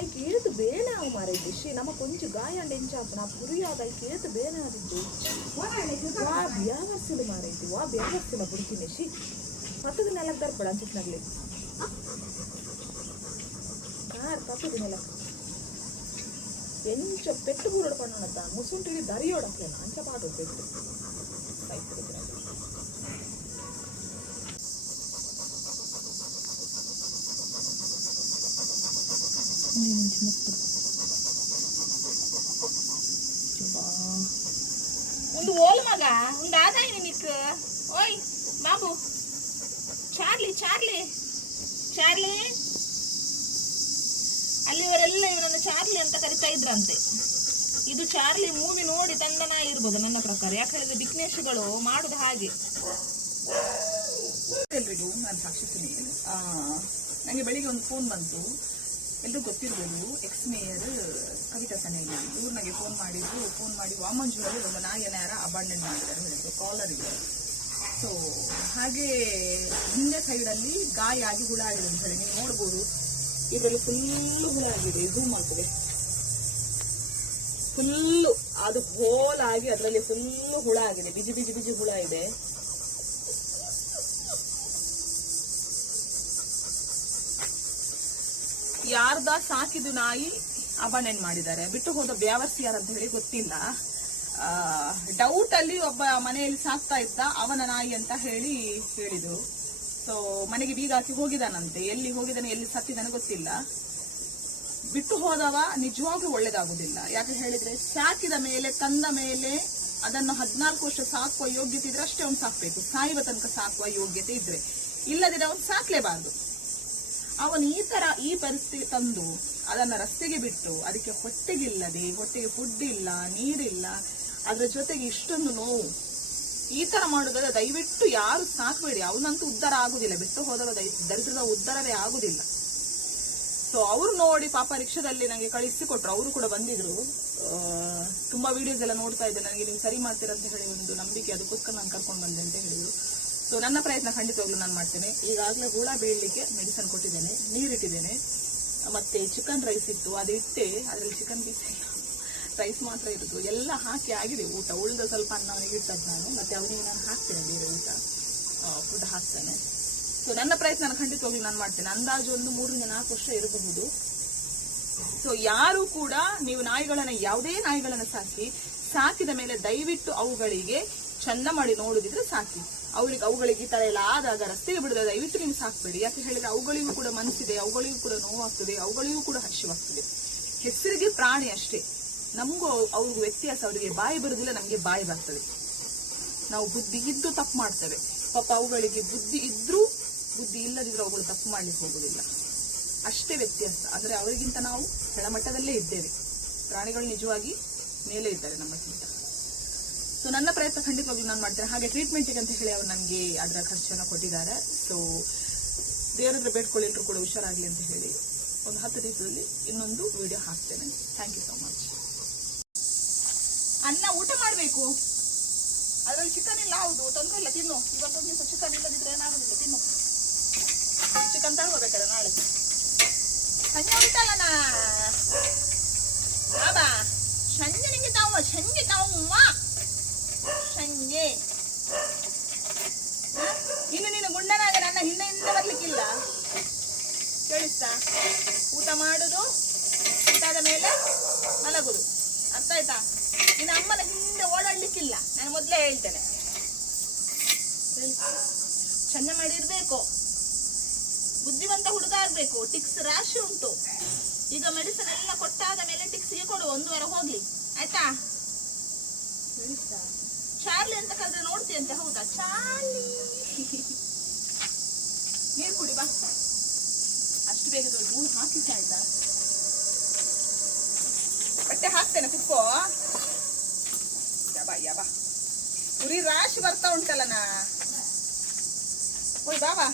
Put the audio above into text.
Hike ಏತು ಬೇನೆ ಅವು ಮಾರೈತಿ ಶಿ ನಮ್ಮ ಕೊಂಚ ಗಾಯಂಡ ಎಂಚಾಪ ನಾ ಪುರಿಯಾದ ಐಕ್ ಏತು ಬೇನೆ ಆದಿತ್ತು ವಾ ಬ್ಯಾವರ್ಸಿಲು ಮಾರೈತಿ ವಾ ಬ್ಯಾವರ್ಸಿಲ ಪುಡ್ತೀನಿ ಶಿ ಪತ್ತದ ನೆಲಕ್ಕೆ ದರ್ಪಡ ಅಂಚಿತ್ನಾಗ್ಲಿ ಕಾರ್ ಪತ್ತದ ನೆಲಕ್ಕೆ ಎಂಚ ಪೆಟ್ಟು ಬೂರಡು ಪಣ್ಣನತ್ತ ಮುಸುಂಟಿಡಿ ದರಿಯೋಡಕ್ಕೇನ ಅಂಚ ಪಾಟು ಪೆಟ್ಟು ಆಯ್ತು ಒಂದು ಓಲು ಮಗ ಒಂದು ಆದಾಯ ನಿನಕ್ ಓಯ್ ಬಾಬು ಚಾರ್ಲಿ ಚಾರ್ಲಿ ಚಾರ್ಲಿ ಅಲ್ಲಿವರೆಲ್ಲ ಇವನನ್ನು ಚಾರ್ಲಿ ಅಂತ ಕರಿತಾ ಇದ್ರಂತೆ. ಇದು ಚಾರ್ಲಿ ಮೂವಿ ನೋಡಿ ತಂದ ನಾಯಿ ಇರ್ಬೋದು ನನ್ನ ಪ್ರಕಾರ. ಯಾಕೆ ಹೇಳಿದ್ರೆ ವಿಘ್ನೇಶ್ಗಳು ಮಾಡುದು ಹಾಗೆ. ಎಲ್ರಿಗೂ ನಾನು ಸಾಕ್ಷಿಸ್ತೀನಿ. ನನಗೆ ಬೆಳಿಗ್ಗೆ ಒಂದು ಫೋನ್ ಬಂತು. ಎಲ್ಲರೂ ಗೊತ್ತಿರ್ಬೋದು, ಎಕ್ಸ್ ಮೇಯರ್ ಕವಿತಾ ಸನೇಲಿ ಇವ್ರು ನನಗೆ ಫೋನ್ ಮಾಡಿ ವಾಮಂಜೂರಲ್ಲಿ ಒಂದು ನಾಯಿಯನ್ನು ಯಾರ ಅಬಾಂಡನ್ ಮಾಡಿದ್ದಾರೆ ಹೇಳಿದ್ರು ಕಾಲರ್ ಇದೆ. ಸೊ ಹಾಗೆ ಹಿಂದೆ ಸೈಡಲ್ಲಿ ಗಾಯ ಆಗಿ ಹುಳ ಆಗಿದೆ ಅಂತ ಹೇಳಿ ನೀವು ನೋಡ್ಬೋದು. ಇದರಲ್ಲಿ ಫುಲ್ಲು ಹುಳ ಆಗಿದೆ. ಝೂಮ್ ಆಗ್ತದೆ. ಫುಲ್ಲು ಅದು ಹೋಲ್ ಆಗಿ ಅದರಲ್ಲಿ ಫುಲ್ಲು ಹುಳ ಆಗಿದೆ. ಬಿಜಿ ಬಿಜಿ ಬಿಜಿ ಹುಳ ಇದೆ. ಯಾರ್ದ ಸಾಕಿದು ನಾಯಿ ಅಬಾಂಡನ್ ಮಾಡಿದ್ದಾರೆ. ಬಿಟ್ಟು ಹೋದ ಬ್ಯಾವರ್ಸಿ ಯಾರಂತ ಹೇಳಿ ಗೊತ್ತಿಲ್ಲ. ಡೌಟ್ ಅಲ್ಲಿ ಒಬ್ಬ ಮನೆಯಲ್ಲಿ ಸಾಕ್ತಾ ಇದ್ದ ಅವನ ನಾಯಿ ಅಂತ ಹೇಳಿದ್ರು. ಸೊ ಮನೆಗೆ ಬೀಗ ಹಾಕಿ ಹೋಗಿದಾನಂತೆ. ಎಲ್ಲಿ ಹೋಗಿದಾನೆ ಎಲ್ಲಿ ಸತ್ತಿದಾನೆ ಗೊತ್ತಿಲ್ಲ. ಬಿಟ್ಟು ಹೋದವ ನಿಜವಾಗ್ಲೂ ಒಳ್ಳೇದಾಗುದಿಲ್ಲ. ಯಾಕೆ ಹೇಳಿದ್ರೆ ಸಾಕಿದ ಮೇಲೆ ತಂದ ಮೇಲೆ ಅದನ್ನು 14 ವರ್ಷ ಸಾಕುವ ಯೋಗ್ಯತೆ ಇದ್ರೆ ಅಷ್ಟೇ ಅವ್ನು ಸಾಕ್ಬೇಕು. ಸಾಯುವ ತನಕ ಸಾಕುವ ಯೋಗ್ಯತೆ ಇದ್ರೆ, ಇಲ್ಲದಿದ್ರೆ ಅವ್ನು ಸಾಕ್ಲೇಬಾರ್ದು. ಅವನು ಈ ಪರಿಸ್ಥಿತಿ ತಂದು ಅದನ್ನ ರಸ್ತೆಗೆ ಬಿಟ್ಟು ಅದಕ್ಕೆ ಹೊಟ್ಟೆಗೆ ಫುಡ್ ಇಲ್ಲ, ನೀರಿಲ್ಲ, ಅದ್ರ ಜೊತೆಗೆ ಇಷ್ಟೊಂದು ನೋವು. ಈ ತರ ಮಾಡುವುದಾದ್ರೆ ದಯವಿಟ್ಟು ಯಾರು ಸಾಕಬೇಡಿ. ಅವನಂತೂ ಉದ್ಧಾರ ಆಗುದಿಲ್ಲ. ಬಿಟ್ಟು ಹೋದವ ದರಿದ್ರದ ಉದ್ಧಾರವೇ ಆಗುದಿಲ್ಲ. ಸೊ ಅವ್ರು ನೋಡಿ ಪಾಪ ರಿಕ್ಷಾದಲ್ಲಿ ನನಗೆ ಕಳಿಸಿಕೊಟ್ರು. ಅವರು ಕೂಡ ಬಂದಿದ್ರು. ತುಂಬಾ ವಿಡಿಯೋಸ್ ಎಲ್ಲ ನೋಡ್ತಾ ಇದ್ದೆ. ನನಗೆ ನೀವು ಸರಿ ಮಾಡ್ತೀರಂತ ಹೇಳಿ ಒಂದು ನಂಬಿಕೆ, ಅದಕ್ಕೋಸ್ಕರ ನಾನು ಕರ್ಕೊಂಡು ಬಂದೆ ಅಂತ ಹೇಳಿದ್ರು. ಸೊ ನನ್ನ ಪ್ರಯತ್ನ ಖಂಡಿತವಾಗ್ಲೂ ನಾನು ಮಾಡ್ತೇನೆ. ಈಗಾಗಲೇ ಹುಳ ಬೀಳಲಿಕ್ಕೆ ಮೆಡಿಸಿನ್ ಕೊಟ್ಟಿದ್ದೇನೆ, ನೀರಿಟ್ಟಿದ್ದೇನೆ. ಮತ್ತೆ ಚಿಕನ್ ರೈಸ್ ಇತ್ತು, ಅದು ಇಟ್ಟೆ. ಅದರಲ್ಲಿ ಚಿಕನ್ ಪೀಸ್ ಇಲ್ಲ, ರೈಸ್ ಮಾತ್ರ ಇರುದು. ಎಲ್ಲ ಹಾಕಿ ಆಗಿದೆ ಊಟ. ಉಳಿದ ಸ್ವಲ್ಪ ಅನ್ನ ಅವನಿಗೆ ಇಟ್ಟದ್ದು ನಾನು. ಮತ್ತೆ ಅವನಿಗೆ ನಾನು ಹಾಕ್ತೇನೆ ಬೇರೆ ಊಟ, ಫುಡ್ ಹಾಕ್ತೇನೆ. ಸೊ ನನ್ನ ಪ್ರಯತ್ನ ಖಂಡಿತವಾಗ್ಲೂ ನಾನು ಮಾಡ್ತೇನೆ. ಅಂದಾಜು ಒಂದು 3-4 ವರ್ಷ ಇರಬಹುದು. ಸೊ ಯಾರು ಕೂಡ ನೀವು ನಾಯಿಗಳನ್ನ, ಯಾವುದೇ ನಾಯಿಗಳನ್ನ ಸಾಕಿದ ಮೇಲೆ ದಯವಿಟ್ಟು ಅವುಗಳಿಗೆ ಚಂದ ಮಾಡಿ ನೋಡುದಿದ್ರೆ ಸಾಕಿ. ಅವುಗಳಿಗೆ ಈ ತರ ಎಲ್ಲ ಆದಾಗ ರಸ್ತೆಗೆ ಬಿಡದ ದಯವಿಟ್ಟು ನೀವು ಸಾಕ್ಬೇಡಿ. ಯಾಕೆ ಹೇಳಿದ್ರೆ ಅವುಗಳಿಗೂ ಕೂಡ ಮನಸ್ಸಿದೆ, ಅವುಗಳಿಗೂ ಕೂಡ ನೋವಾಗ್ತದೆ, ಅವುಗಳಿಗೂ ಕೂಡ ಹಸಿವಾಗ್ತದೆ. ಹೆಸರಿಗೆ ಪ್ರಾಣಿ ಅಷ್ಟೇ. ನಮಗೂ ಅವ್ರಿಗೂ ವ್ಯತ್ಯಾಸ. ಅವರಿಗೆ ಬಾಯಿ ಬರುದಿಲ್ಲ, ನಮ್ಗೆ ಬಾಯಿ ಬರ್ತದೆ. ನಾವು ಬುದ್ಧಿ ಇದ್ದು ತಪ್ಪು ಮಾಡ್ತೇವೆ. ಪಾಪ ಅವುಗಳಿಗೆ ಬುದ್ಧಿ ಇದ್ರೂ ಬುದ್ಧಿ ಇಲ್ಲದಿದ್ರು ಅವುಗಳು ತಪ್ಪು ಮಾಡ್ಲಿಕ್ಕೆ ಹೋಗುದಿಲ್ಲ. ಅಷ್ಟೇ ವ್ಯತ್ಯಾಸ. ಅಂದ್ರೆ ಅವರಿಗಿಂತ ನಾವು ಕೆಳಮಟ್ಟದಲ್ಲೇ ಇದ್ದೇವೆ. ಪ್ರಾಣಿಗಳು ನಿಜವಾಗಿ ಮೇಲೆ ಇದ್ದಾರೆ ನಮ್ಮಕ್ಕಿಂತ. ಸೊ ನನ್ನ ಪ್ರಯತ್ನ ಖಂಡಿತವಾಗ್ಲೂ ನಾನು ಮಾಡ್ತೇನೆ. ಹಾಗೆ ಟ್ರೀಟ್ಮೆಂಟ್ಗೆ ಅಂತ ಹೇಳಿ ಅವರು ನನಗೆ ಅದರ ಖರ್ಚನ್ನು ಕೊಟ್ಟಿದ್ದಾರೆ. ಸೊ ದೇವರ ಹತ್ರ ಬೇಡ್ಕೊಳ್ಳಿದ್ರು ಕೂಡ ಹುಷಾರಾಗ್ಲಿ ಅಂತ ಹೇಳಿ ಒಂದು 10 ದಿವಸದಲ್ಲಿ ಇನ್ನೊಂದು ವಿಡಿಯೋ ಹಾಕ್ತೇನೆ. Thank you so much. ಅನ್ನ ಊಟ ಮಾಡಬೇಕು. ಅದರಲ್ಲಿ ಚಿಕನ್ ಇಲ್ಲ, ಹೌದು, ತೊಂದರೆ ಇಲ್ಲ, ತಿನ್ನು. ಇವತ್ತೊಂದು ದಿವಸ ಚಿಕನ್ ಇಲ್ಲದಿದ್ರೆ ಏನಾಗುದಿಲ್ಲ, ತಿನ್ನು. ಚಿಕನ್ ತಗೋಬೇಕಾದ್ರೆ ನಾಳೆ ಸಂಜೆ ಉಂಟಲ್ಲ ಬಾಬಾ. ಸಂಜೆ ಸಂಜೆ ಇನ್ನು ನೀನು ಗುಂಡನಾಗ ನನ್ನ ಹಿಂದೆ ಬರ್ಲಿಕ್ಕಿಲ್ಲ. ಕೇಳಿಸ್ತಾ? ಊಟ ಮಾಡುದು, ಊಟದ ಮೇಲೆ ಮಲಗುದು. ಅರ್ಥ ಆಯ್ತಾ? ನಿನ್ನ ಅಮ್ಮನ ಹಿಂದೆ ಓಡಾಡ್ಲಿಕ್ಕಿಲ್ಲ. ನಾನು ಮೊದಲೇ ಹೇಳ್ತೇನೆ. ಚಂದ ಮಾಡಿರ್ಬೇಕು, ಬುದ್ಧಿವಂತ ಹುಡುಗ ಆಗ್ಬೇಕು. ಟಿಕ್ಸ್ ರಾಶಿ ಉಂಟು. ಈಗ ಮೆಡಿಸಿನ್ ಎಲ್ಲ ಕೊಟ್ಟಾದ ಮೇಲೆ ಟಿಕ್ಸ್ಗೆ ಕೊಡು, 1 ವಾರ ಹೋಗ್ಲಿ. ಆಯ್ತಾ? ಚಾರ್ಲಿ ಅಂತ ಕರೆದ್ರೆ ನೋಡ್ತೀಯಂತೆ. ಹೌದಾ ಚಾರ್ಲಿ? ನೀರು ಕುಡಿ ಬಾ. ಅಷ್ಟು ಬೇಗ ದೂರ ಹಾಕಿಸ. ಆಯ್ತಾ? ಬಟ್ಟೆ ಹಾಕ್ತೇನೆ, ಕುತ್ಕೋ. ಯಬಾ ಕುರಿ ರಾಶಿ ಬರ್ತಾ ಉಂಟಲ್ಲ. ಓಯ್ ಬಾಬಾ.